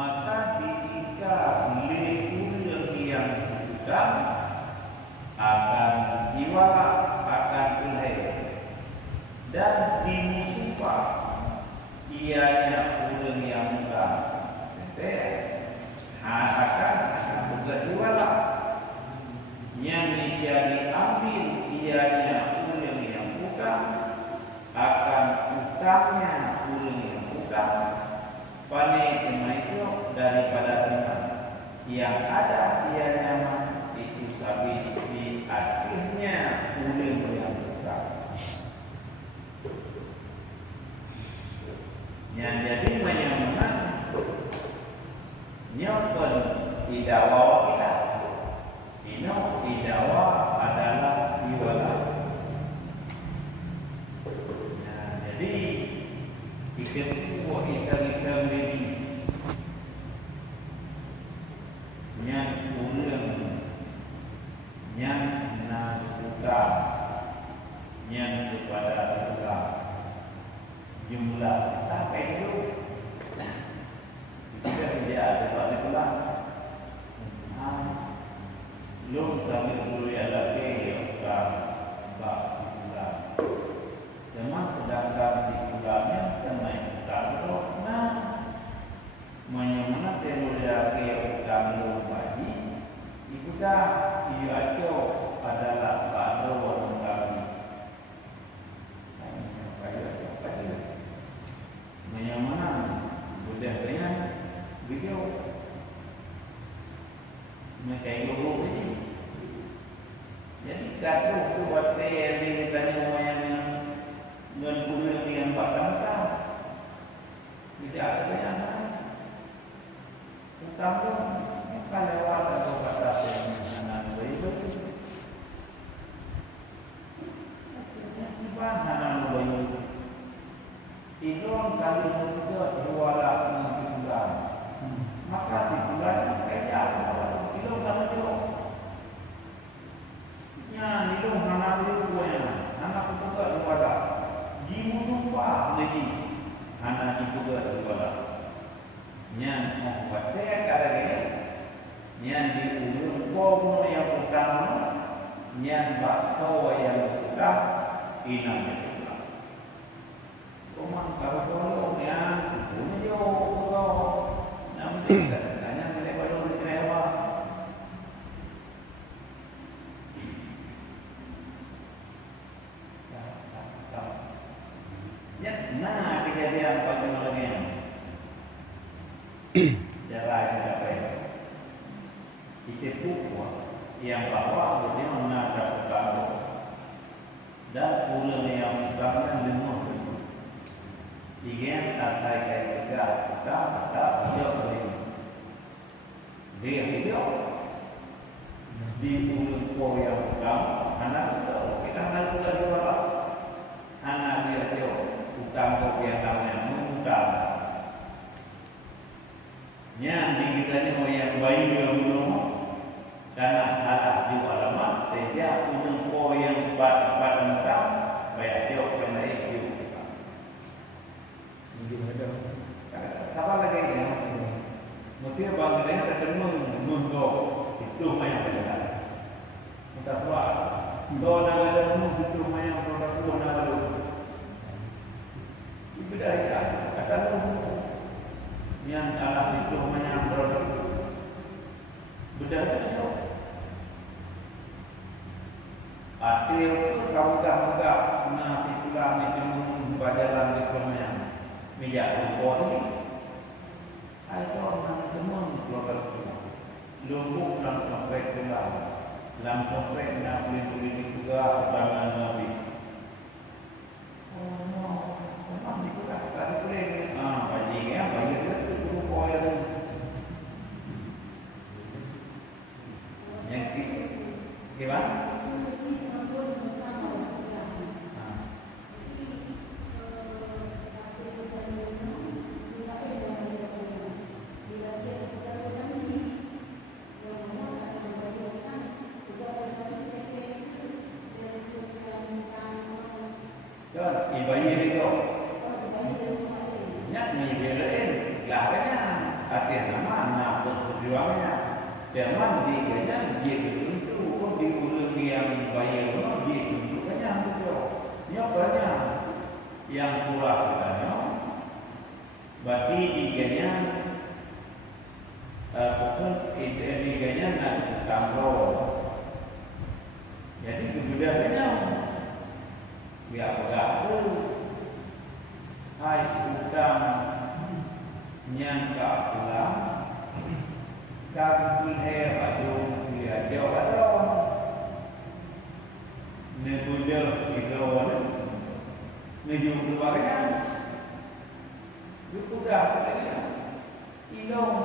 maka ketika lekul yang bukan akan diwala akan ilai dan dimusuhkan ianya ulun yang bukan akan berjuala yang bisa diambil ianya ulun yang bukan akan utangnya ulun yang bukan pane itu daripada iman yang ada ianya itu sabi di akhirnya ulun yang bukan yang jadi menyamakan nyokon tidak wawa kita ino tidak wawa adalah diwala. Nah, jadi ikut kita ini yang ulun yang nasuka yang kepada Allah jumlah sampai itu tidak ada pada pulang. Belum kami dulu ya lagi yang bak pulang. Cuma sedangkan di pulangnya kena kalau menyemana teknologi yang kami bagi itu dah ia itu adalah pada orang kami. Menyemana sudah dengan video macam itu ini. Jadi kalau tu buat saya ni tanya orang yang mengguna dengan bakal tidak ada yang utama kalau ada kata yang anak itu bahan bayu itu kali juga dua lagi bulan maka di bulan kaya itu kamu juga nya itu anak itu anak itu juga dua lagi dimusuh lagi anak itu juga dua lagi yang mempercaya kadang-kadang yang diulur komo yang utama yang bakso yang utama inam yang utama komang kalau yang punya jo nanti katanya mereka baru diterima ya nah kejadian bagaimana caranya apa ya? Itu yang bawa dia menata kamu dan ulun yang bukan lemah. Ingin kata kita tak jauh dia hidup di ulun yang bukan anak kita nak juga anak dia jauh bukan yang namanya bukan yang dikitanya mau yang bayi yang belum karena ada di alamat sejak ujung po yang pada mereka banyak jauh kena itu apa lagi ya mesti bangsa ketemu mundo itu banyak beda kita buat do nama mundo itu banyak produk pun ada itu beda ya kata yang anak itu menyambut bedanya akhir kau-kau nanti pulang itu berjalan di rumahnya minyak lumpur ini itu orang teman keluarga lumpur dalam sampai pulang dalam sampai nak beli juga tangan nabi memang itu tak boleh bajinya bagi yang gimana? hati nama perjuangannya. Jangan dikanya dia itu pun diulang yang bayar dia itu banyak betul. Dia banyak yang surah katanya. Berarti dikanya pokok dikanya nak tambah. Jadi kemudiannya biar berapa hai utang nyangka pulang kaki baju dia jauh ada nebudel itu menuju keluarga itu dah katanya ilong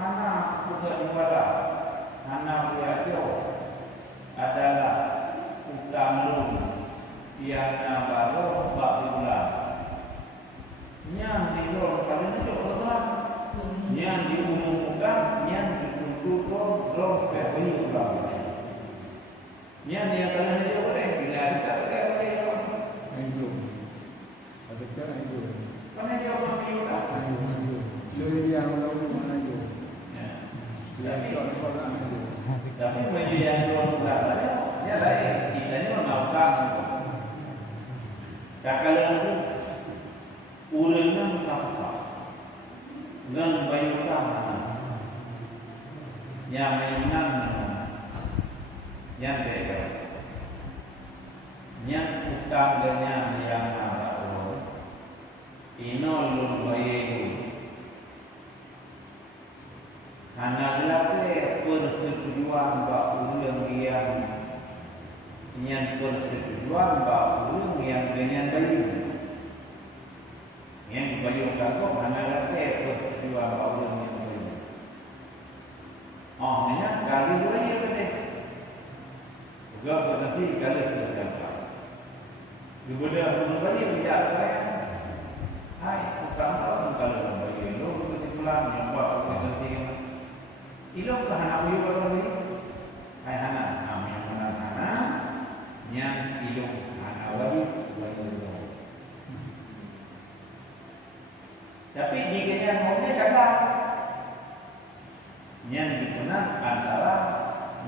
mana sudah ibadah mana dia jauh adalah utang lu yang baru bulan yang dilor kalau itu orang yang diumumkan yang dituntut rom beri ulang yang dia kalau dia boleh bila kita tak boleh Ayo, ada kan ayo. karena dia orang biasa Ayo. Dari yang lalu mana ayo? tapi Soalan ayo. tapi bagi yang dua bulan ya baik kita ni melakukan tak kalau ulangnya apa dengan bayu utama yang menang yang beda yang utang dengan yang ada inolun bayu hanaglape persetujuan ba ulang yang persetujuan ba ulang yang dengan bayu yang dibayangkan kok mana ada persetujuan Allah yang baik. Oh, ini kali dua ni betul. Juga berarti kali selesai. Juga belum balik tidak baik. Hai, utama kalau bagi lo betul pulang yang buat nanti. Ilo tahan abu baru ni. Hai hana, yang mana hana, yang ilo hana wajib. Tapi di kenyang maunya kagak yang dikenal adalah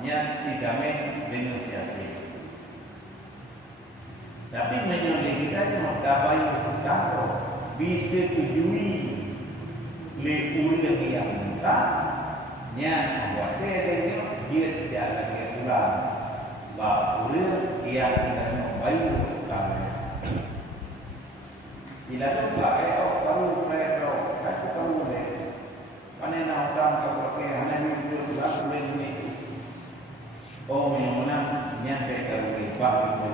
yang sidame denunciasi. Tapi menyulit kita yang dapat utang bisa tujui le ulang yang minta yang buatnya dia tidak lagi pulang bahawa ia tidak membayar utangnya. Bila tu baik tahu mereka tak tahu deh. Mana nak utang kau pakai hanya itu sudah boleh ni. Oh mana yang kita beri bab itu.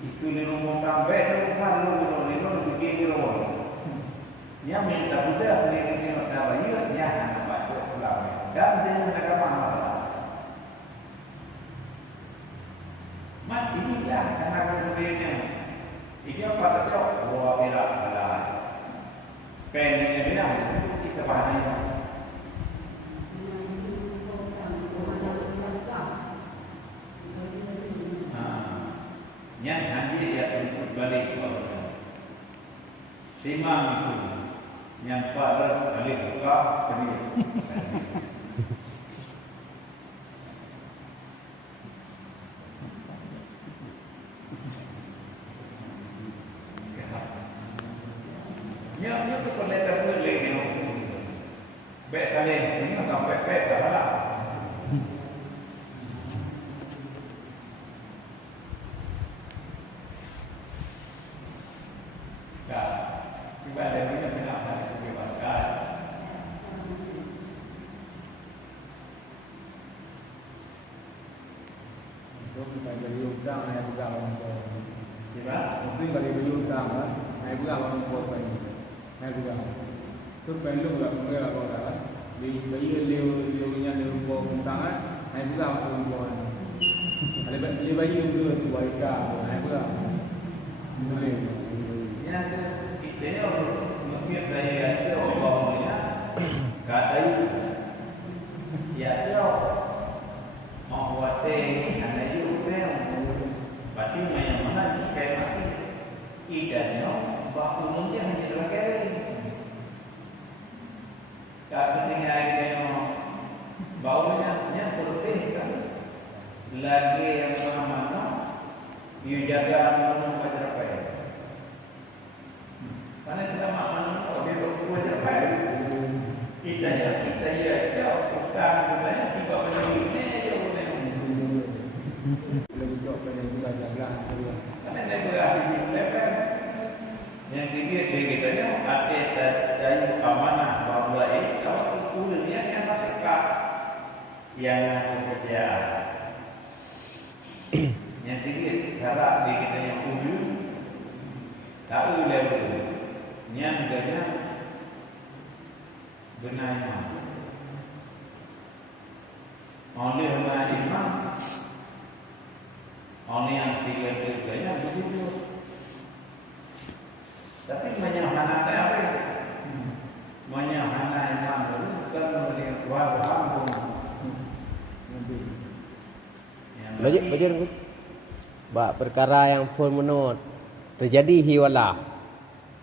Itu ni rumah tambah tu selalu ni begini rumah. Yang minta budak ni nak bayar yang nak baca pulang. Dan dia nak mahal. Mat ini lah karena kemudiannya. Iki apa tak tahu? Wah bila ada. Pendeknya bila kita bahaya. Yang hanya dia untuk balik keluar. Simam itu yang pada balik buka kini. Yang tu kalau kita boleh ni, baik kali ni macam baik dah lah. Dah, ibadah ni kena ada kebebasan. Itu kita beli utang, ayah buka orang tua. Siapa? Mesti bagi beli utang lah, ayah buka orang tua pun. Ayah buka. Tu perlu lah, mungkin apa dah. Beli liunya liu utang kan, ayah buka orang tua. Ada beli bayi juga tu bayi kah, ayah buka. Boleh. Yang kita ni mesti daya itu Allahnya kata itu. Ya tu, mahwate ni hanya itu yang berarti macam mana kita masih idanya bahawa dia hanya dua kali. Kalau tinggal kita baunya bersih kan. Lagi yang mana you jaga mana wajar apa ya? Karena kita makan dia wajar apa ya? Kita ya bukan sebenarnya juga begini aja udah. Lebih jauh pada bulan jalan. Karena saya berarti di level yang kita nya ada dari amanah bahwa ini kalau kulturnya yang masyarakat yang pekerjaan yang tinggi cara kita yang ujung tahu level yang gaya benar imam oleh benar imam oleh yang tiga gaya begitu tapi menyahana apa ya menyahana imam dulu bukan melihat warga kampung Belajar bak perkara yang pun menurut terjadi hiwala.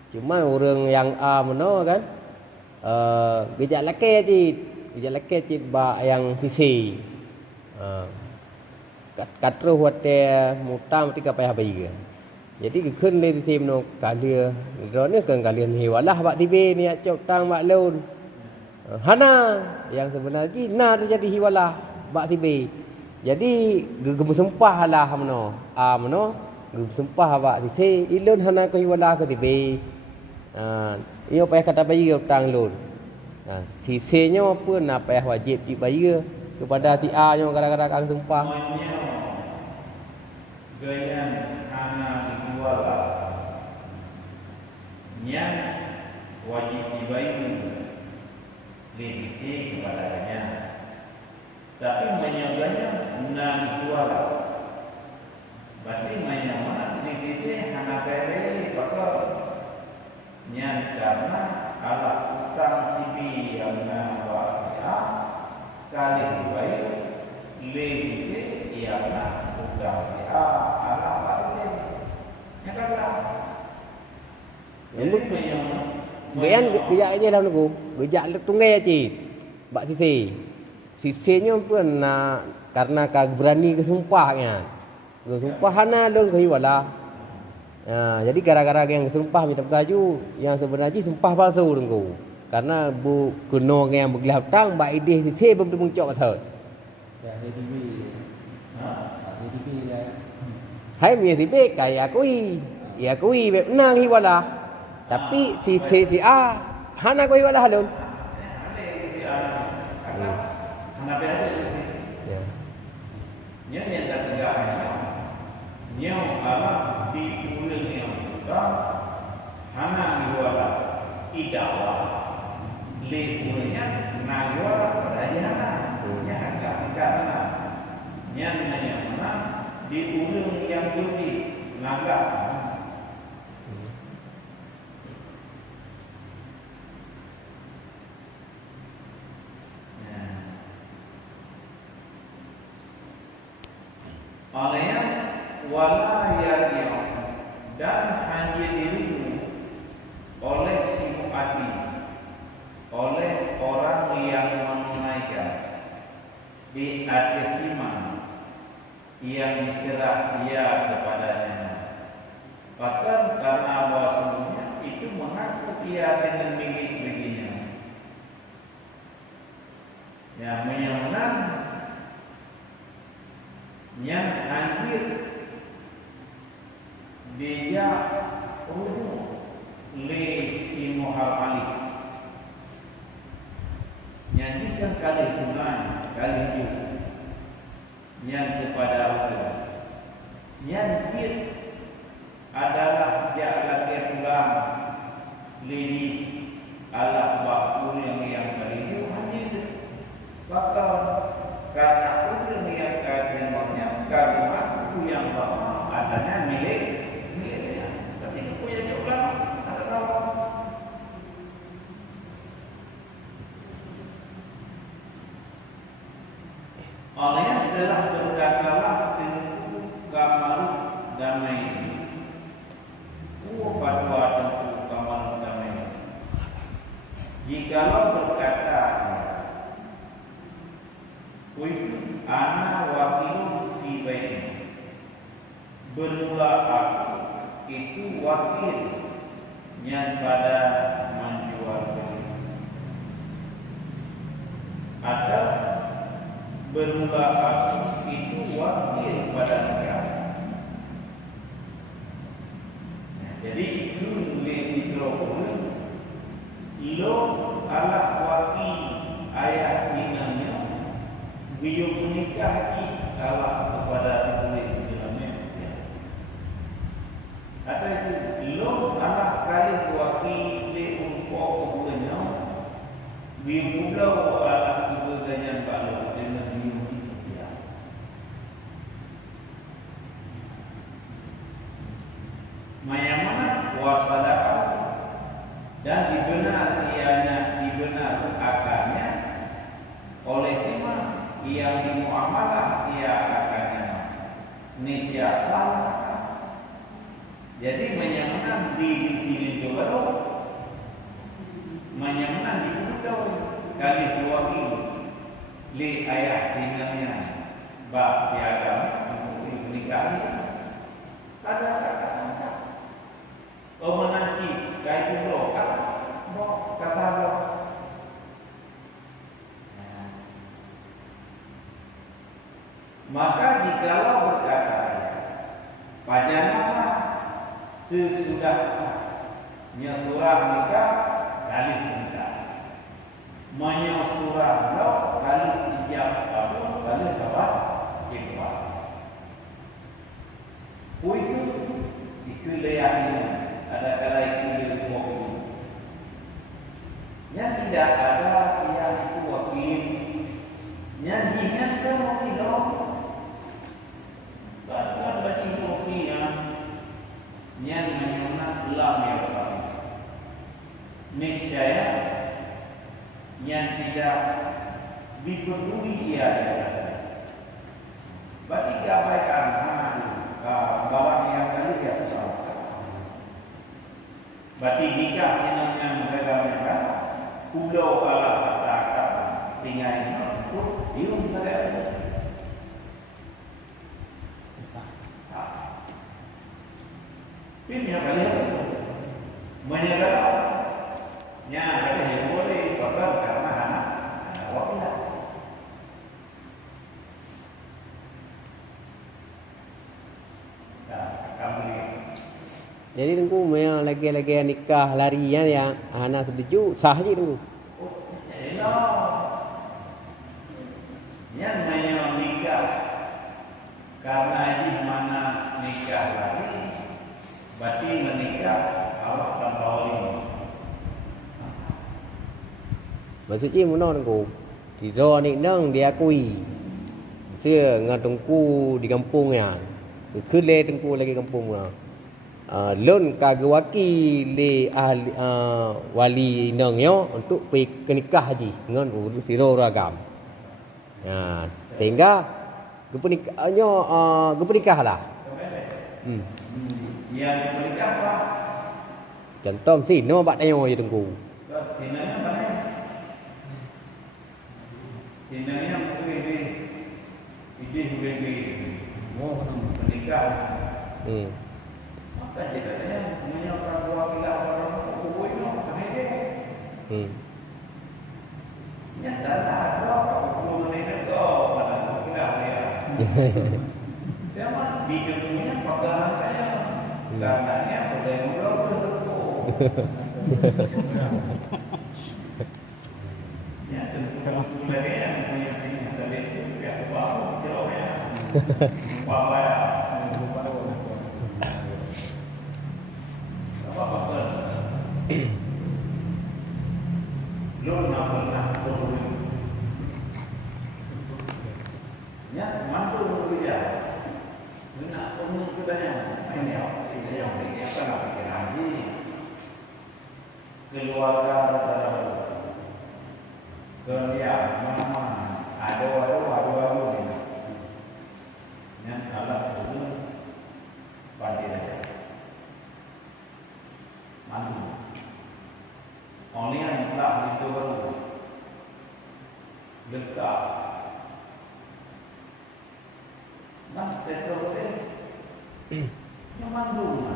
Cuma orang yang meno kan gejak laki je bak yang sisi. Kat terus wate mutam tiga payah bayi. Jadi keun le tim no kalia rone kan kalian hiwala bak tibe ni cok tang bak leun. Hana yang sebenarnya na terjadi hiwala bak tibe. Jadi gebu tumpah lah mano mano gebu tumpah awak ti ilun hana ko hiwala ko tibe iyo payah kata bayi tang lun sisenyo pun apa payah wajib ti bayi kepada ti nyo gara-gara kang tumpah gaya anak dijual yang wajib dibayar lebih kepadanya tapi menyaganya nan jual berarti menyama di sini hana pere bakal nyan karena ala utang sibi yang nawa kali baik lebih yang utang ala balik yang kata Gayan gejak aja lah nunggu. Gejak tunggai aja. Bak sisi. Sisinya pun karena kag berani kesumpahnya. Kesumpahan lon kehiwala. Jadi gara-gara yang kesumpah minta baju yang sebenarnya sumpah palsu nunggu. Karena bu kuno yang bergelap tang bak ide sisi belum muncul betul. Ya, DTV. DTV ya. Hai mi tipe kayak akui benar hiwala. Tapi si hana ko hiwala halon. Nya yang dah sejarahnya, nya ala di bulan yang kita hana niwala idawa le bulannya nagwa rajana nya agak karena nya mana di bulan yang judi naga olehnya wala yadi'u dan hanya dirimu oleh si mu'adi oleh orang yang menunaikan di atas iman yang diserah ia kepadanya bahkan karena bahasanya itu mengaku ia dengan milik-miliknya yang menyenang yang hadir dia le si mohal alif nyanyikan kali bulan kali itu yang kepada Allah yang kit adalah dia lagi pulang lini Allah bakul yang kali itu hadir bakal karena udah niat kajiannya kalimat itu yang bahwa adanya miliknya tapi itu punya juga ada tahu olehnya adalah berkatalah tentu kamal damai padwa tentu kamal damai Jikalau berkata, ana wakil fi baiti, bermula aku itu wakil yang pada menjual beli, atau bermula aku itu wakil pada negara. Jadi itu boleh diterapkan. Ilo ala wakil ayat dinamnya beliau menikahi Allah kepada tulis dinamnya. Atau itu ilo ala kali wakil di umpok kebunya bimulau ala kebuganyan balu dengan dia. Mayamana waspada dan dibenar akannya oleh sima yang dimuamalah ia akannya nisya salah. Jadi menyamanan di juga menyamanan di budau kali dua kali li ayah dinamnya bab piagam untuk menikahi ada kata menanci kait dulu kata lo. Maka jikalau berkata pajanah sesudah nyesurah nikah kali nikah, menyesurah lo kali ijab kabul kali dapat ikhwah. Itu leyakin ada kala itu wakil. Yang tidak ada yang itu wakil. Yang diingatkan wakil bahkan bagi wakilnya yang menyunat lam yang pertama. Niscaya yang tidak dipeduli ia bagi kebaikan bawaan yang kali dia pesawat. Berarti nikah yang mereka pulau ala kata tinggal itu ilmu saya. Ini yang kalian menyerah, kalian boleh korban karena anak wakil. Jadi tunggu yang lagi-lagi nikah larian yang anak setuju sah je tunggu. Yang nikah karena di mana nikah lari, berarti menikah Allah tanpa wali. Maksudnya mana tunggu? Tidak ni nang diakui. Saya ngatungku di kampungnya. Kele tunggu lagi kampungnya. Lon kagawaki le ahli wali nangyo untuk pergi ke nikah haji dengan siro ragam. Sehingga gepernikah lah. Yang menikah apa? Contoh mesti no bak tanya je tunggu. Tinanya mana? Tinanya ini menikah. Maka jadinya menyokong wakil orang kubuh itu kene. Nyata ada kubuh menikah kok pada wakil dia. Dia mah hidupnya pegangan saya. Karenanya boleh ngobrol terus. Ya tentu lagi yang punya ini tadi ya bawa jauhnya. Bawa Lord nak turun. Ya, mantu bekerja. Nak turun kerjanya. Ini apa nak fikir lagi? Keluarga antara kerja mama ada ni. Yang salah itu pandai. Mantu. Orang yang telah itu letak nah tetrote yang mandung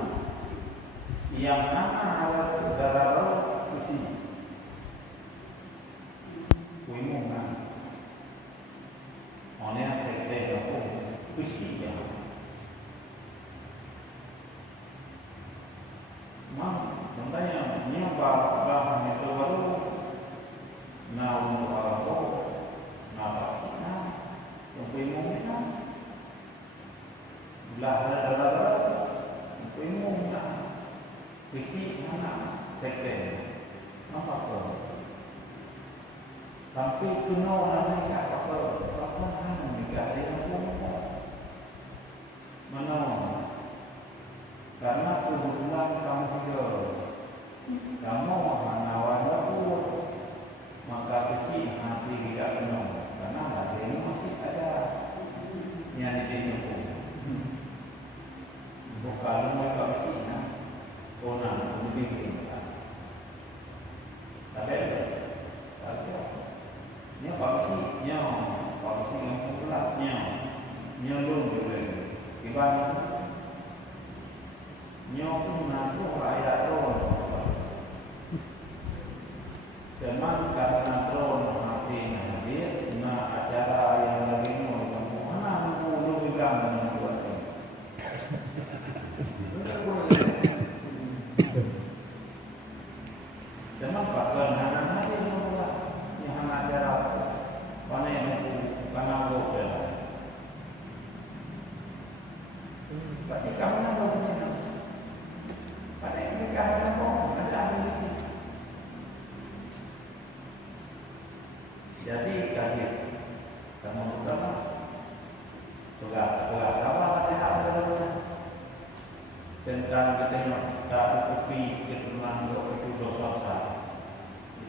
yang nama awal saudara kusi kuimungan oleh tete aku kusi ya mang tentanya nyapa bahan itu baru nah untuk apa nah kuimungan lah kuimungan kusi mana sekte apa kau sampai kuno namanya apa namanya dia mana karena kebetulan kamu hidup kamu menawan aku maka kecil hati tidak penuh karena hati ini masih ada yang ditimpu bukan mereka kecil orang lebih tapi nya polisi yang popularnya nyelung boleh iban nyok mengaku rakyat tron teman karena tron hati dia nah acara yang lagi mau mana mau bilang buat teman pakai anak dia yang acara mana yang karena lokal tapi kamu namanya pada ini kamu ada ahli jadi kaget kamu pertama pegang apa tentang ketemu tahu kopi keturunan itu dosa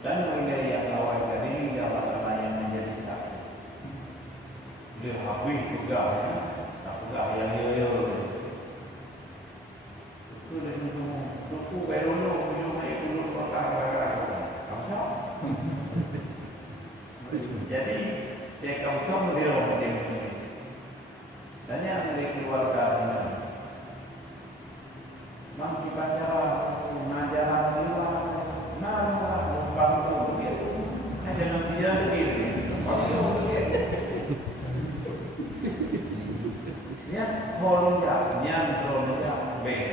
dan mengenai yang awal tadi dapat yang menjadi saksi dia habis juga ya tak juga yang yo itu dari itu baru naik dulu kamu jadi dia kamu dia dan yang dari keluarga mang dibaca mengajaran dia nama bangku dia ada dia begitu ya bolongnya yang bolongnya baik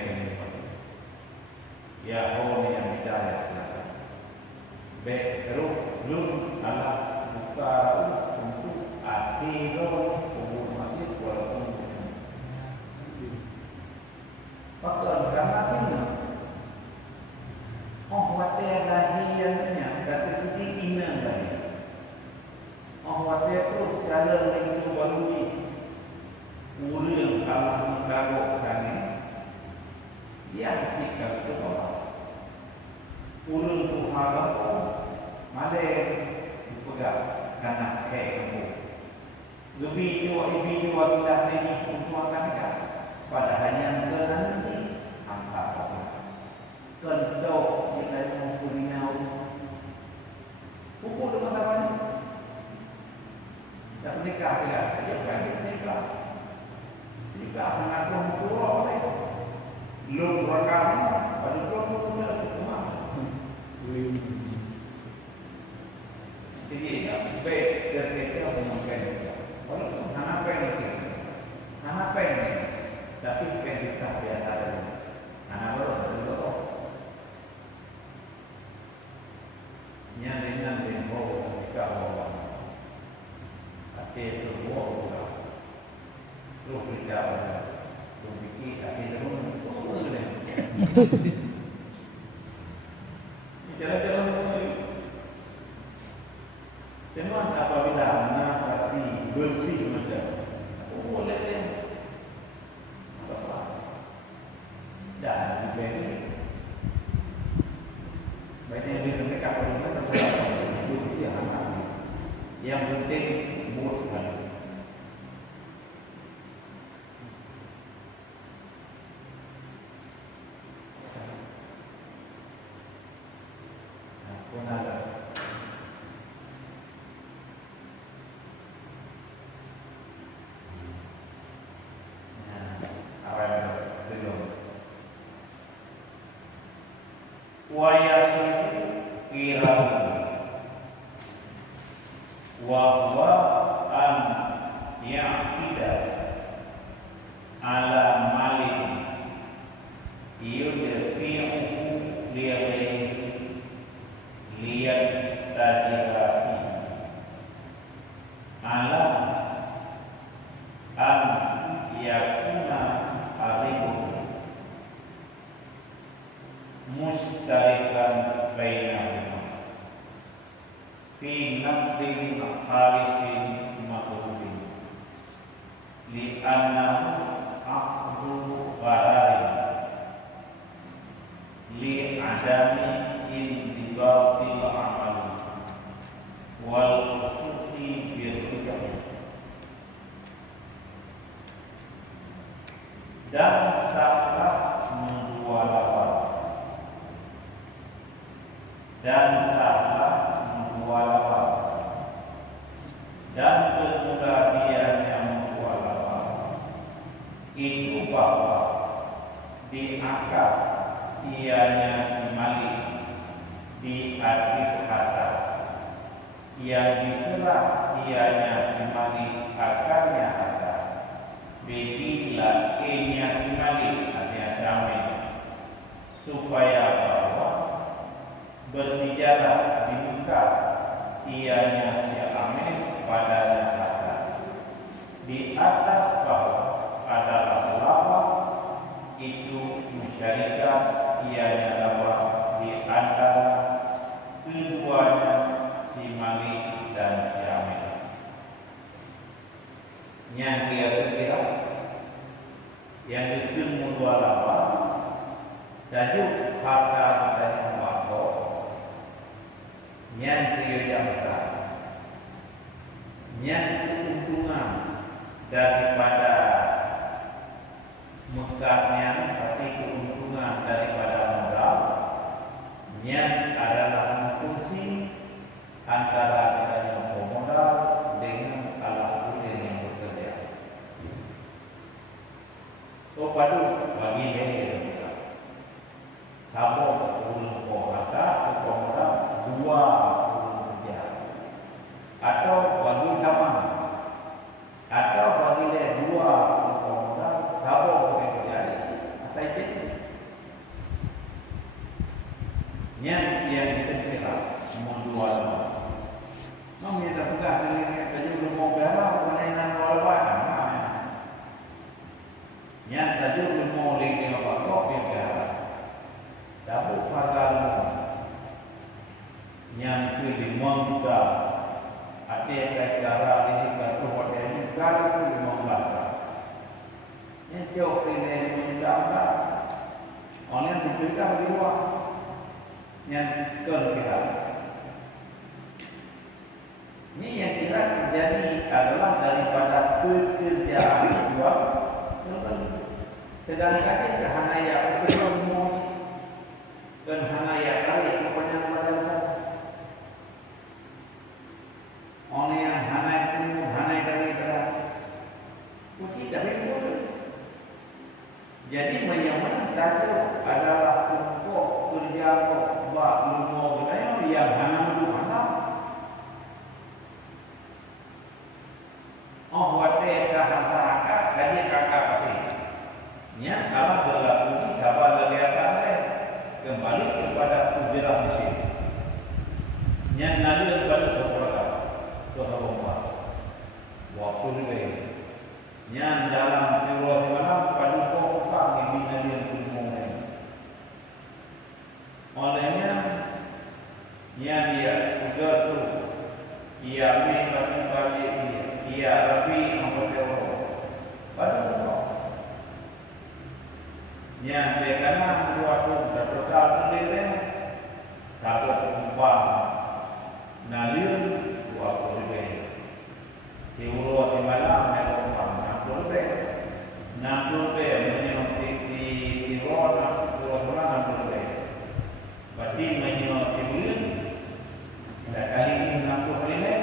ya oh yang bicara silakan baik terus belum Allah buka untuk hati lo umur masih walaupun Faktor karena ini, water lahirnya kata kita iman lagi. Water tu cara itu baru ni, ulil Allah menggarukkan ni, dia sikap itu apa? Ulil tu harap mana dipegang karena kamu. Lebih jua tidak lagi untuk akan pada hanya nanti angka kendok kita mau kulinau pukul teman-teman tak nikah ya dia kan nikah mengaku pulau belum rekam pada belum semua jadi baik dari kita mengangkat walaupun apa ini tapi kita biasa ada anak baru dengan tempo kalau hati itu buah lu berjalan lu pikir hati itu jalan-jalan teman apabila saksi bersih macam boleh deh dan juga ini banyak yang mereka perlukan terserah itu yang penting mudah pun ada huwa an ya'qida ala malik yudfi'uhu lihat tadirafi ala an yakuna alikum mustarikan bainahuma fi nafsin harisin makrubin li annahu aqdu gharin li adami indibatil amal wal usuti birrujah dan salah mendua lawan dan salah mendua lawan dan kemudian yang mendua lawan itu bahwa di akar ianya semali di akhir kata yang diserah ianya semali akarnya ada bila ianya semali artinya samai supaya bahwa berbicara di muka ianya si amin padanya kata di atas bahwa adalah lawak itu musyarikat ianya lawak di antara keduanya si Malik dan si Amin. Yang kira-kira yang dikirim dua lawak tajuk harta katanya waktu yang kira-kira yang keuntungan daripada mekahnya tapi keuntungan daripada modal yang adalah fungsi antara kita yang pemodal dengan alat kurir yang bekerja. So padu bagi kita, kamu perlu harta pemodal dua kerja, atau bagi kamu, atau bagi dia dua pemodal kamu bekerja, apa itu? Yang dikira membuat mau minta pegang dengan saja belum mau berapa permainan walaupun yang saja belum mau lagi apa kok berapa dapat pasal yang kelima kita ada cara ini kalau hotel ini kalau kelima kita yang jauh ini menjadi orang diberikan di luar yang kira ini yang kira terjadi adalah daripada pekerjaan jual sedangkan kehanaya umum dan hanaya kali kebanyakan pada orang yang hanaya kali pada uji dari mulut jadi menyamakan tajuk adalah pokok kerja buat ilmu budaya yang hana dulu mana wate masyarakat kaji kakak pasti nya kalau berlaku di kabar kelihatan kembali kepada ujian mesin nya nabi kepada keluarga Tuhan waktu ini nya dalam siruah malam pada pokok ini nabi yang olehnya yang dia juga tu ia mengambil balik ia rapi memperoleh pada yang dia kena suatu tertotal sendiri dapat umpam nalir waktu lebih siuruh di malam yang umpam 60 menyentuh di roda 60 berarti menyentuh sibulan dah kali ini 60 lebih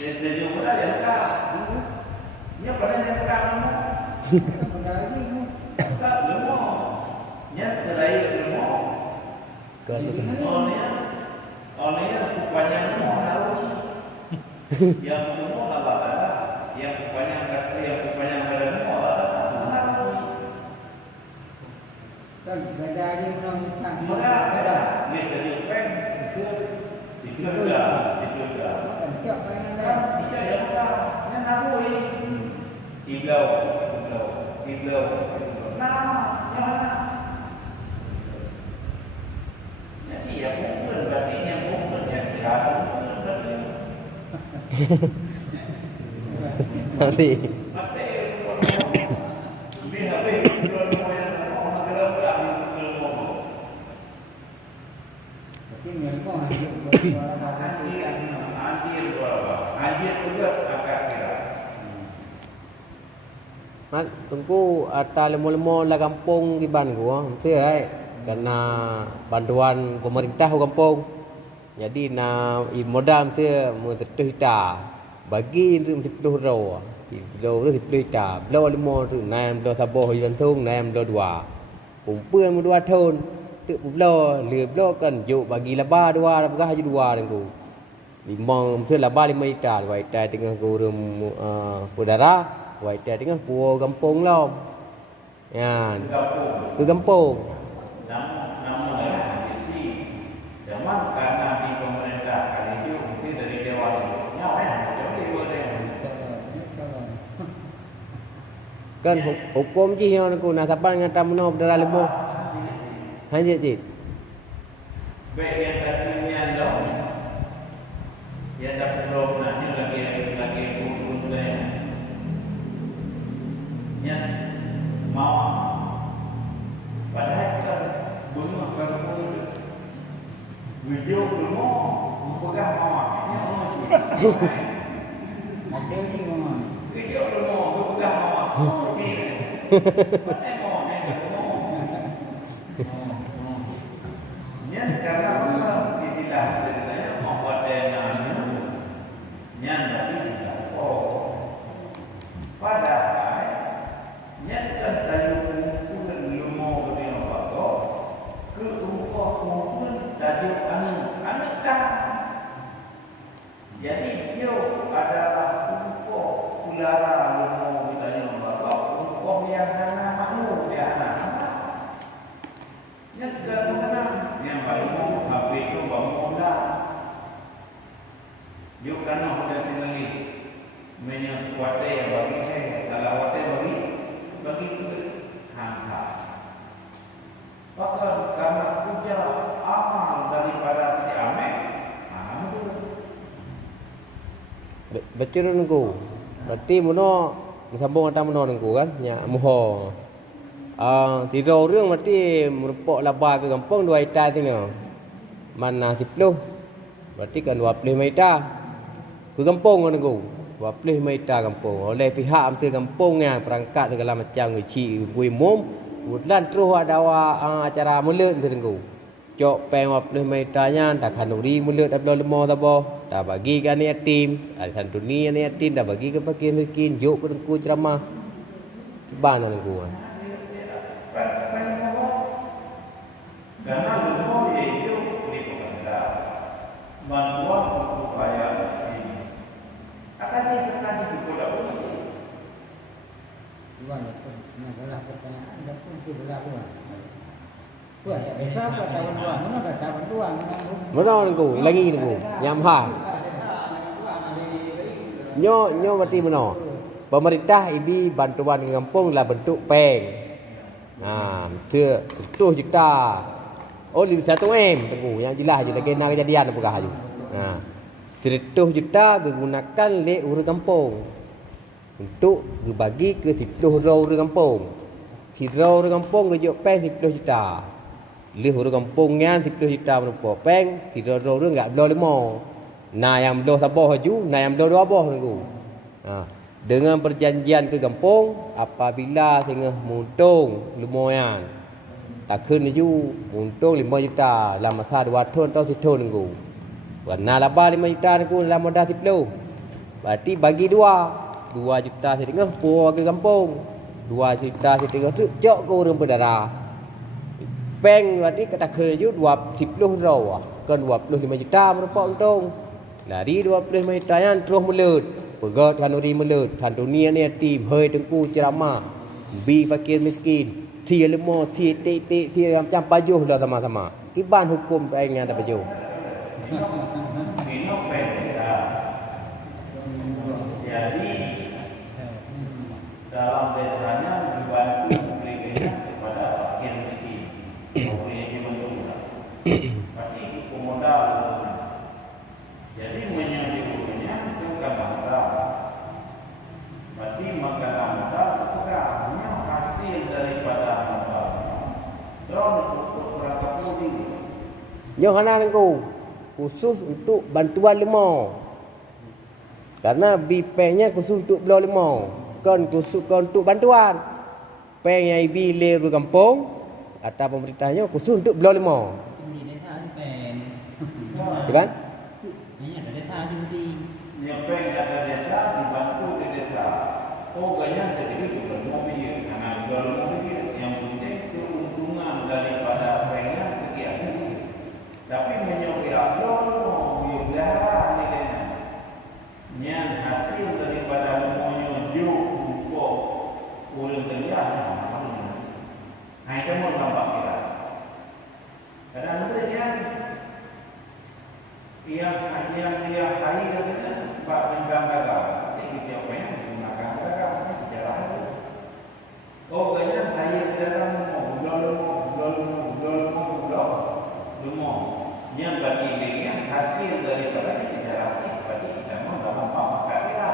Dia juga dah yang tak. Nya pada yang tak mana? Tak lemah. Nya terai lemah. Orangnya rupanya lemah harus. Yang lemah Allah ada. Yang rupanya pada lemah Allah ada. Kan beda ni menang. Beda. Ni jadi pen. Itu dah. Kan tiap main lain. Tidak yang tak. Yang harus. Iblau. Nah, yang mana? Ya sih, yang mungkin berarti yang tidak berarti. Nanti Mati. Biar orang dalam dalam. Tapi memang hidup Anjir juga agak kira. Mat tunggu atas lemo-lemo lah kampung Iban ku mesti ai kena bantuan pemerintah kampung. Jadi na modal mesti mentetuh hita. Bagi tu mesti peluh ro. Kilo tu peluh hita. Belau lemo tu naim belau saboh jantung naim belau dua. Kumpul dua tahun. Tu belau le belau kan juk bagi laba dua berah je dua dengan ku. Limang mesti laba 5 hita. 2 hita tengah ku pudara. Waita dengan puau kampung lom. Ya. Ke kampung. Namun si zaman karena di pemerintah kali itu mungkin dari dewan nyawa jadi boleh. Kan hukum je yang aku nak sapan dengan tamuno pedara lemah. Hanya je. Baik yang tadinya dong. Ya tak perlu nanti lagi pun nya mau padahal kita belum akan video belum pegang mama ini masih ada ni memang. video belum pegang mama ini mau nya karena apa tidak ceritanya mau padanya nya tapi tidak pada nyatakan tayu kumpulan lemo berdiri apa ke rumah kumpulan tajuk anak kan jadi dia adalah kumpulan ulara lemo berdiri apa kumpulan yang karena makhluk dia anak nyatakan mengenal yang baru HP itu bangun dah yuk karena sudah sendiri menyekuat yang bagi saya kalau waktu bagi hangka. Maka karena puja amal daripada si Amek, Betul nunggu. Berarti mono sambung antara mono nunggu kan? Nya moho. Tiga orang berarti merupok laba ke kampung 2 hektar tu ni. Mana 10. Berarti kan 25 hektar. Ke kampung nunggu. 25 hektar kampung oleh pihak menteri kampung yang perangkat segala macam ngeci umum bulan terus ada acara mulut tu tengku cok peng 25 hektarnya tak kanuri mulut dah belum lemah tabah dah bagi kan yatim ada santuni ni yatim dah bagi ke fakir miskin juk ke tengku ceramah ban tengku karena lemo itu ni pemerintah bantuan upaya akan ditekan di bola ini. Tuan, nak gerak pertanyaan, dah pun tu gerak tuan. Tuan, siapa tahun tuan? Mana kata tuan? mana nengku lagi nengku nyamha nyo berarti mana pemerintah ibi bantuan ke kampung lah bentuk peng tu 100 juta oh 1 M tengku yang jelas je dah kena kejadian apakah je 100 juta digunakan oleh urus kampung untuk dibagi ke 10 urus kampung. 10 urus kampung kejuk peng 10 juta. Leh urus kampung yang 10 juta merupakan peng 10 urus enggak belah 5. Nah yang belah sabah haju, nah yang belah 2 abah tunggu. Dengan perjanjian ke kampung apabila tengah muntung lumayan. Takkan ju muntung 5 juta dalam masa 2 tahun atau 1 tahun tunggu. Warna laba 5 juta aku dalam modal 10. Berarti bagi 2 juta setengah pun warga kampung. 2 juta setengah tu cok ke orang berdarah. Bank berarti kata kerja 20 raw. Kan 25 juta merupakan untung. Dari 25 juta yang terus melut. Pegat kanuri melut. Kan dunia ni tim hei tengku ceramah. Bi fakir miskin. Tia lemah, tia tik-tik, tia macam pajuh dah sama-sama. Kiban hukum bank yang ada pajuh. Minum pesa. Jadi dalam desanya dibantu memberikannya kepada fakir miskin. Memberinya dibantu. Pasti pemodal. Jadi menyambutnya bukan modal. Berarti makanan modal bukannya hasil daripada modal. Drone untuk berapa kodi? Yohana nengku khusus untuk bantuan lemah. Karena BPN-nya khusus untuk belah lemah. Kan khusus kan untuk bantuan. Peng yang IB le kampung atau pemerintahnya khusus untuk belah lemah. Di desa ni pen. Ya kan? Ini ada desa jadi. Yang peng ada desa dibantu di desa. Oh banyak jadi juga mobil. Karena jual mobil yang penting keuntungan daripada pengnya sekian. Tapi menyokong mobil dah ni kan. Yang hasil daripada menyujuk untuk ulang terlihat. Hai kamu nampak kita. Kadang-kadang yang dia hari katanya bab mengganggar. Jadi dia apa yang menggunakan gagal sejarah itu. Oh banyak hari dalam belum. Yang bagi dia hasil daripada sejarah bagi kita dalam apa kira.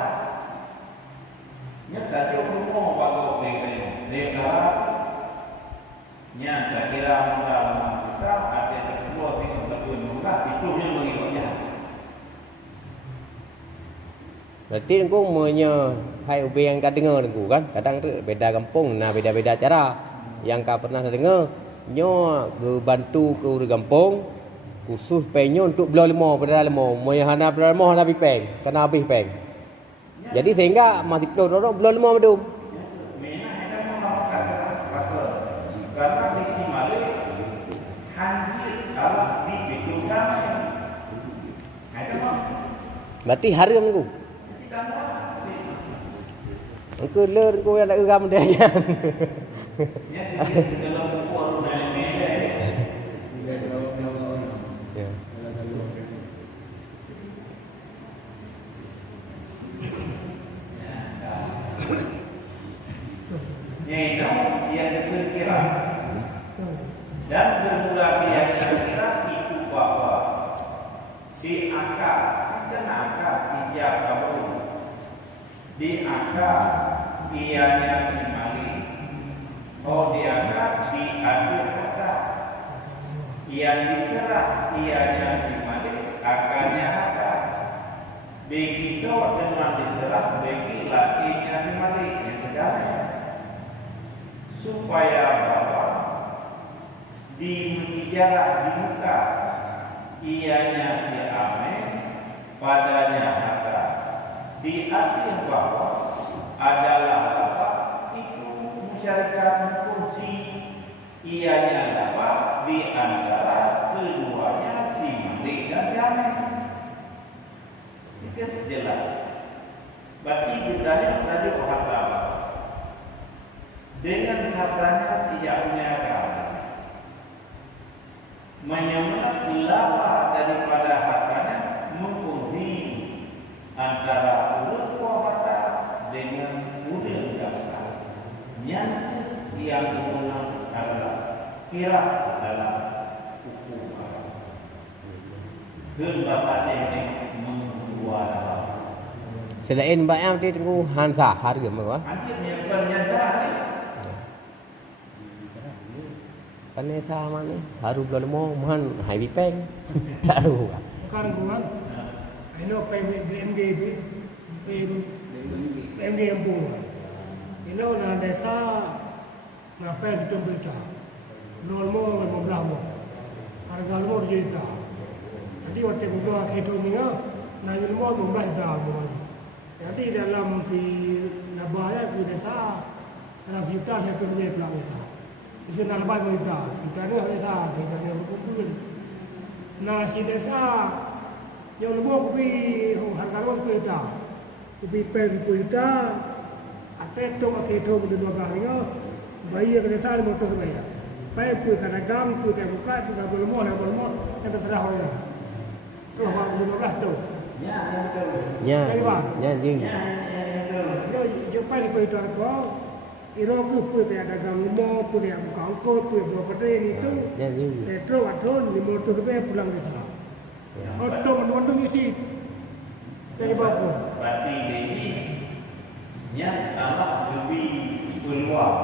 Yang tadi rumah bagus mereka nya tak kira modal kita ada kedua itu betul juga itu yang mengikutnya. Berarti engkau hai ubi yang kau dengar engkau kan. Kadang tu beda kampung, nah beda-beda cara. Yang kau pernah dengar, nyo ke bantu ke orang kampung khusus penyo untuk belah lemah pada lemah. Moyahana belah lemah habis peng, kena habis peng. Jadi sehingga masih belah lemah bedum. Karena misi malik hancur dalam dibikinkan. Berarti haram engkau. Engkau ler engkau yang nak geram dia. Ya di dalam buku orang Melayu. Ya. Yaitu yang kira dan bermula yang kira itu bahwa si akar tiap tahun di akar ianya si mali di akar diambil kata yang diserah ianya si mali akarnya akar begitu dengan diserah bagi lakinya si mali yang terjadi supaya bahwa di menjarah di muka ianya si amen padanya harta di akhir bahwa adalah apa itu masyarakat kunci ianya dapat di antara keduanya si malik dan si amen itu jelas. Berarti ditanya tadi harta dengan hartanya tidak punya akal menyembah laba daripada hartanya mengkongsi antara urut harta dengan udil jasa yang dimenang adalah kira dalam hukum dan bapak ini membuat Selain bayam dia tunggu hansa harga mewah. nanti yang salah Kan sama ni haru belah lemah mahan hai bipeng. Tahu. Kan kuan. Ino PMG yang bunga. Ino na desa na pes tu berita. Normal membelah mo. Harga mo juta. Jadi waktu gua keto ni na ilmu membelah dah mo. Jadi dalam si Nabaya ke desa dalam si hutan yang pergi pulang desa. Di sana lepas kita ada desa kita ada berkumpul. Nah si desa yang lebih kopi harga ruang kita kopi pen kita atau kita berdua kali bayi ke desa motor bayar. Baik pun kadang pun tak buka juga belum yang terserah orang. Tu orang 15 tu. Ya, betul. Nya. Nya jeung. Yo pai ko itu ko iro ku pu pe dagang mo pu dia buka angkot pu berapa ni itu. Nya jeung. Petro adon di motor be pulang di sana. Auto mendu mesti. Dari bawah. Berarti ini nya tambah lebih peluang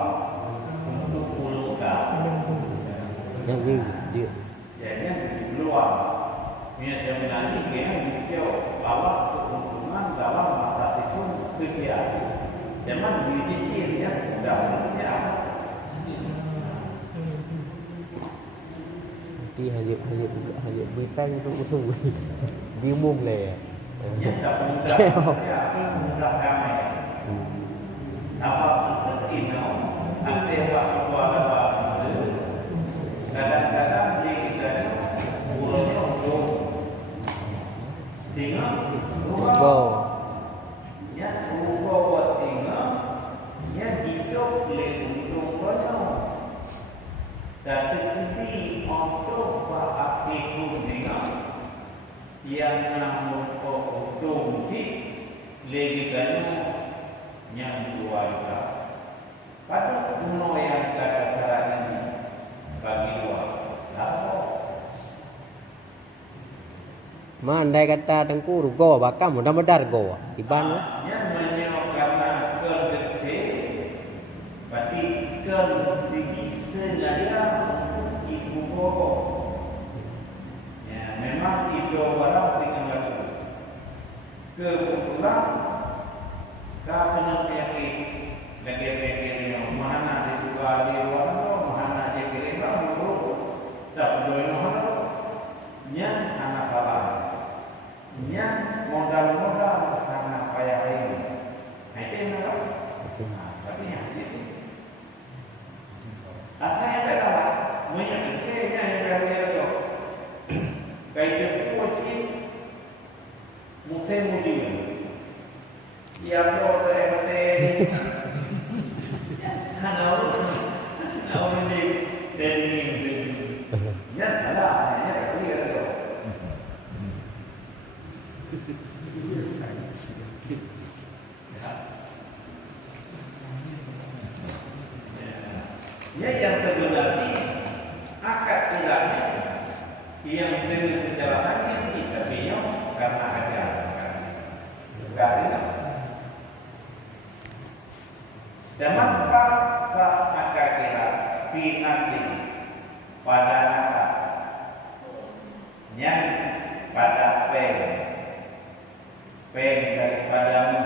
untuk pulau ka. Nya jeung. Jadi peluang. Ini sebenarnya kena dicau bahwa keuntungan dalam masa itu sekian. Zaman dipikirnya dahulunya. Nanti hanya bertang untuk usung diumum le. Ya tak mudah. Ya mudah ramai. Apa penting nanti apa kadang-kadang kita pulaunya untuk tinggal ya buat tinggal ya hidup lindung banyak tapi ini untuk bahas hidup tinggal yang namun untuk lagi banyak yang keluarga pada kuno yang kata saran ini bagi luar Mandai kata tengku rugo bakam mudah medar go iban yang menyebabkan kerdesi berarti kerdesi sengaja untuk ibu bapa ya memang itu barang dengan batu kebetulan kapan yang lagi mana di luar mana dia kira tak boleh nya anak bapak nya modal-modal karena payah ini. Nah itu yang apa? Tapi yang itu. Apa yang adalah menyebutnya yang berbeda itu. Kayak kucing musim mudik. Yang terus Nah, ini dari ya salah, ya clear itu. Ya yang kedua ini akad tulangnya yang dengan secara hakiki tapi karena ada karena zaman paksa akad kira pinanti pada akad yang pada pen daripadamu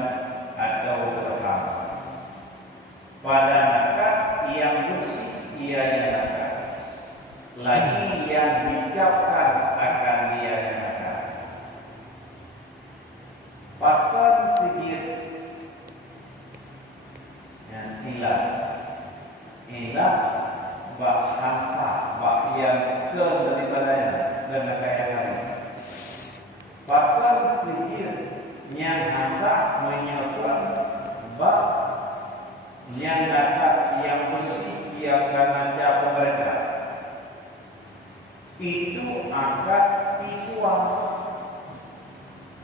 atau terham pada akad yang bersih ia nyatakan lagi yang diucapkan akan dia nyatakan pakar pikir yang ilah bak sangka bak yang ke daripadanya dan kekayaan pakar pikir yang hantar menyebut bak yang dapat yang bersih yang karena pemerintah itu akad tituan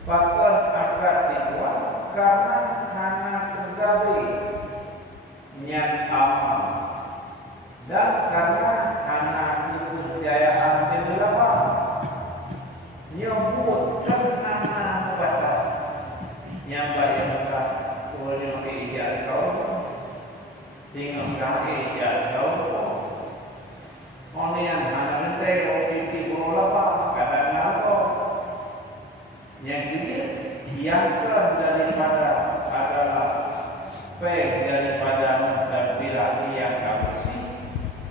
pakar akad tituan karena hanya pegawai yang aman dan karena hanya kejayaan pengelapa yang buat anak batas yang baik batas oleh ijazah kau tinggal kaki ya jauh. Orang yang nanti orang itu berapa kadang-kadang yang ini yang daripada adalah daripada terpilih yang kabusi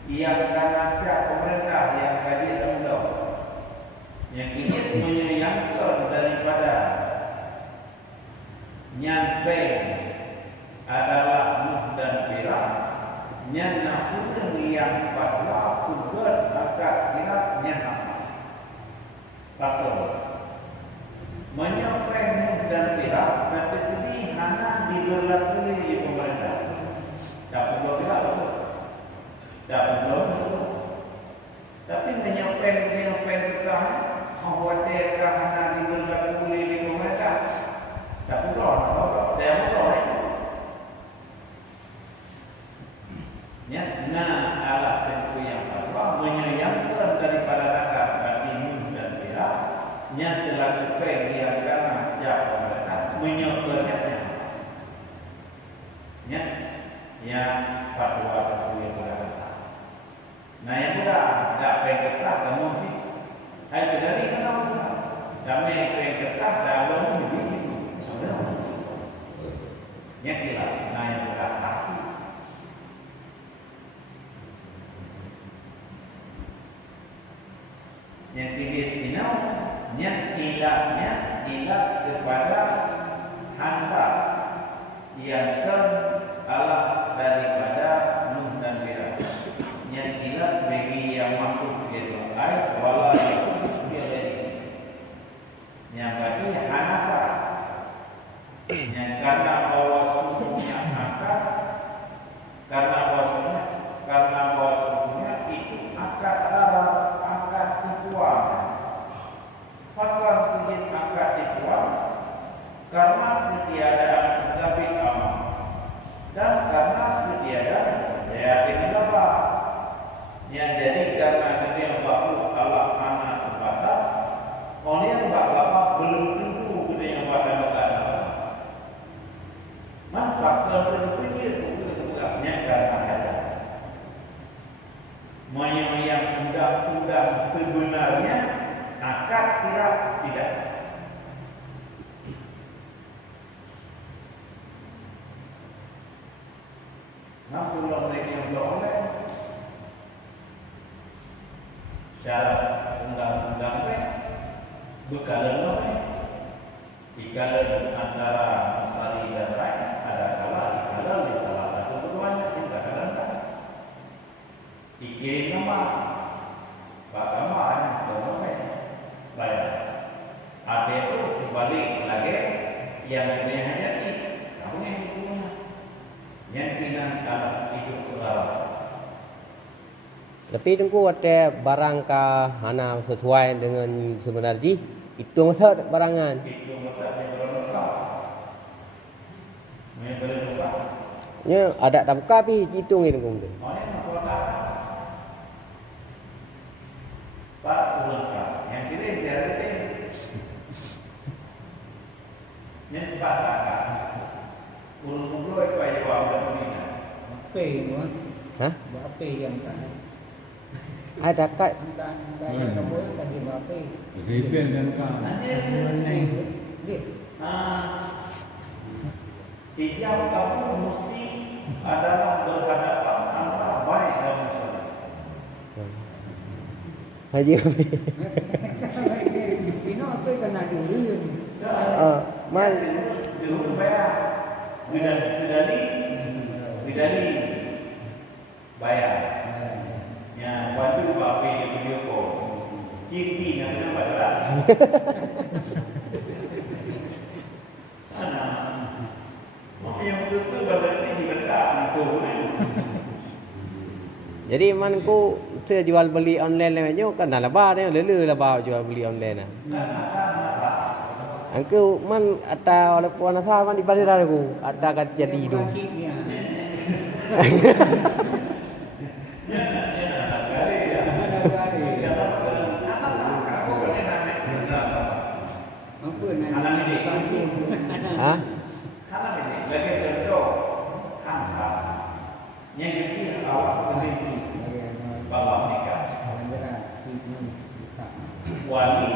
yang karena pemerintah yang kaji tendang yang ini menyayangkan daripada nyampe adalah Nuh dan Perak, nyana pun yang fatwa kudat akad Perak nyana faktor menyampe Nuh dan Perak kata ini hana diberlakukan di pemerintah tak perlu Perak tak perlu tapi menyampe Perak khawatirkan hana diberlakukan di pemerintah tak perlu dia perlu ya, nah alat tentu yang Allah menyayangkan daripada nakal bagi Nuh dan Perak nya selaku dia karena jauh mereka menyebutnya ya, yang fatwa yang berkata nah yang sudah tak pengketah kamu sih hai dari kenapa kami pengketah dalam hidup itu ya kira nah yang berkata yang diinau yang ilahnya ilah kepada Hansa yang Allah daripada Nuh dan Perak yang ilah bagi yang makhluk itu air wala yang bagi Hansa yang karena Allah suhunya akar karena Allah suhunya itu akar darah fakar punya akad dikuat karena ketiadaan Nabi Muhammad dan karena ketiadaan yakin apa yang jadi karena ketika waktu Allah anak terbatas oleh bapak belum tentu ketika pada masa manfaat berpikir bukannya karena ada yang undang-undang sebenarnya akad tidak sah. Nampaklah mereka yang beroleh syarat undang-undangnya berkalan dikalan antara Musari dan rakyat ada kala dikalan di salah satu keduanya kita kalan dikirim nama bagaimana bayar. Ada itu sebalik lagi yang dihayati kamu yang punya yang kena kalau hidup keluar. Tapi tunggu ada barang ka hana sesuai dengan sebenarnya hitung masa barangan. Hitung masa yang berapa? Yang berapa? Ya ada tak buka pi hitung ini tunggu. Mana masalah? Pak ulangkan yang kirim dari yang patahkan ulung itu aja wabah ini. Apa itu? Hah? Apa yang tak? Ada kat Tak kamu tadi apa? Riben dan kau. Hijau kamu mesti adalah berhadapan antara baik dan musuh. Haji. Pino apa kena diulun? Mal di rumah bidali bayar. Ya, waktu bapak yang video call, kiri namanya adalah. Mana? Mungkin yang betul berarti juga tak itu. jadi man ku saya jual beli online lemenyo kan laba ni lelu laba jual beli online nah. Angku man ata oleh puan asa man di pasar aku ada kan jadi itu. Hah? Karena ini lagi bentuk Hansa yang jadi awak berdiri bawah nikah wali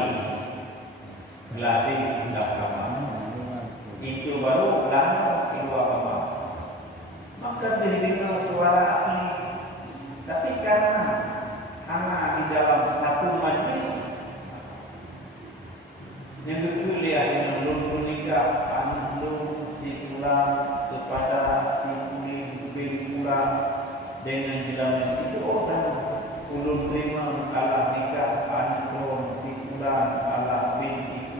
latih agama itu baru lama ilmu agama maka didengar suara asli tapi karena anak di dalam satu majlis yang berkuliah yang belum nikah belum dengan jalan itu orang ulun terima kalah nikah anton tikulan kalah binti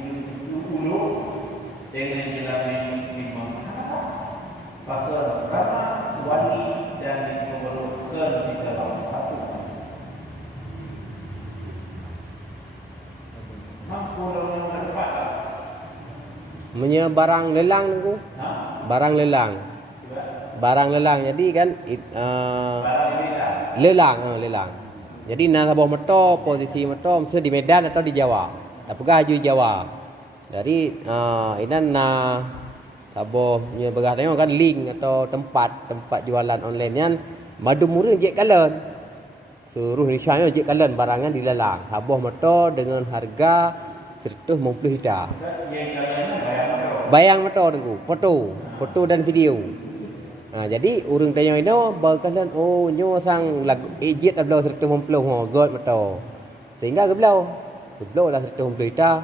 ulu dengan jalan terima pasal karena wali dan diperlukan di dalam satu mampu dalam dapat barang lelang tu. Barang lelang. Barang lelang. Jadi kan lelang. Jadi nak sabah motor, posisi motor mesti di Medan atau di Jawa. Tak pegah di Jawa. Jadi ini nak sabah punya begah tengok kan link atau tempat jualan online yang madu murah je kalen. Seluruh Indonesia je kalen barangan dilelang. Sabah motor dengan harga 150 juta. Bayang motor tengku, foto dan video. Jadi orang tanya itu berkata nyo sang lagu ejit ablau 150 god motor. Sehingga geblau lah 150 juta,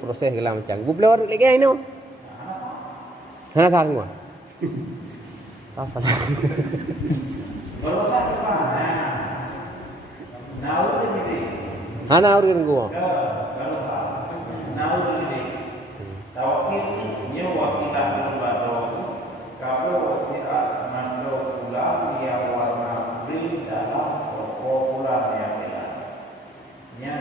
proses segala macam. Geblau lagi ini. Hana kan gua. Apa? Hana urun gua.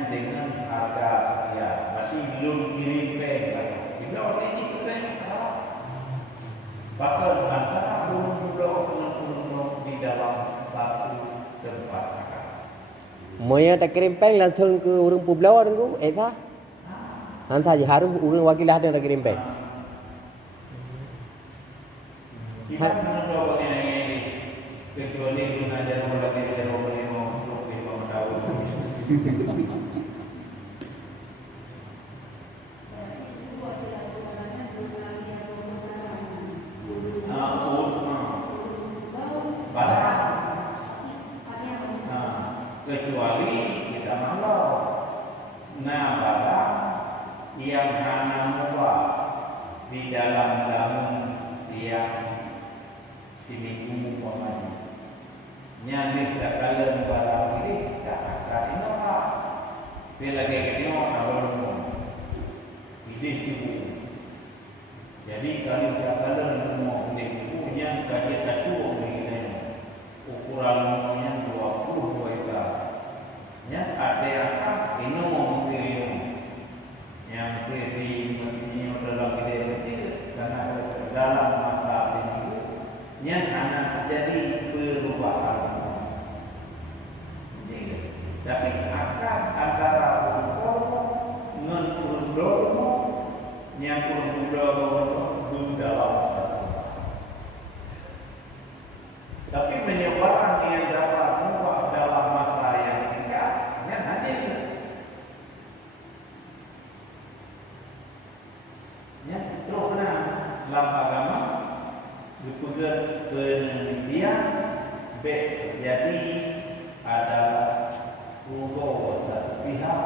Dengan harga sekian, masih belum kirim peng. Bila orang ini kita bakal antara pulau di dalam satu tempat. Moya tak kirim peng langsung ke urang pulau tengku, ta? Nanti aja harus urang wakil ada tak kirim peng. Kita menolak ini kecuali guna jalan lagi jalan berlima untuk 5 tahun. Kecuali kita malu, barang yang hanya mubah di dalam daun yang seminggu umpamanya, nyamik tak kalian barang ini tak akan apa, bila kita awal ide itu. Jadi kalau tak kalian mau ide punya kaji satu begini, ukuran yang 20 yang ada yang ini mau yang di dalam ide karena dalam masa ini yang akan terjadi perubahan. Tapi akan antara dengan urun yang urun dalam satu. Tapi menyebarkan yang dapat mengubah dalam masa yang singkat, yang hanya itu. Ya, terus dalam agama dipugar penelitian jadi ada ugo satu pihak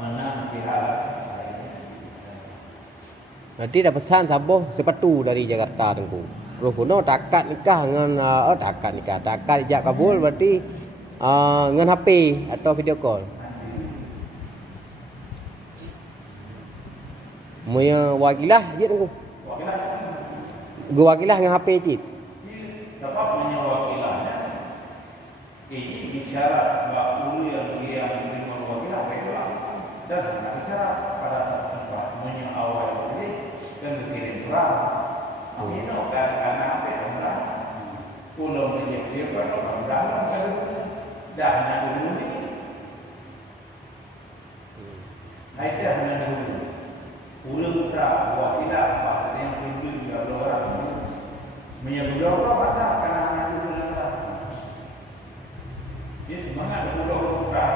menang pihak lain. Nanti dah pesan saboh sepatu dari Jakarta tengku. Terus puno takat nikah dengan takat ijab kabul berarti dengan HP atau video call. Moya wakilah je tengku. Gua wakilah dengan HP je. Dapat menyewakilahnya. Ini isyarat bahwa yang dia menerima wakilah baiklah dan isyarat pada saat tempat menyawal ini dan dikirim surat. Ini karena apa yang pulau menjadi orang dalam dah nak dulu ni. Itu hanya dulu. Pulau tak wakilah apa yang pintu juga orang menyebut orang ada karena hanya dulu lah. Dia semangat pulau tak.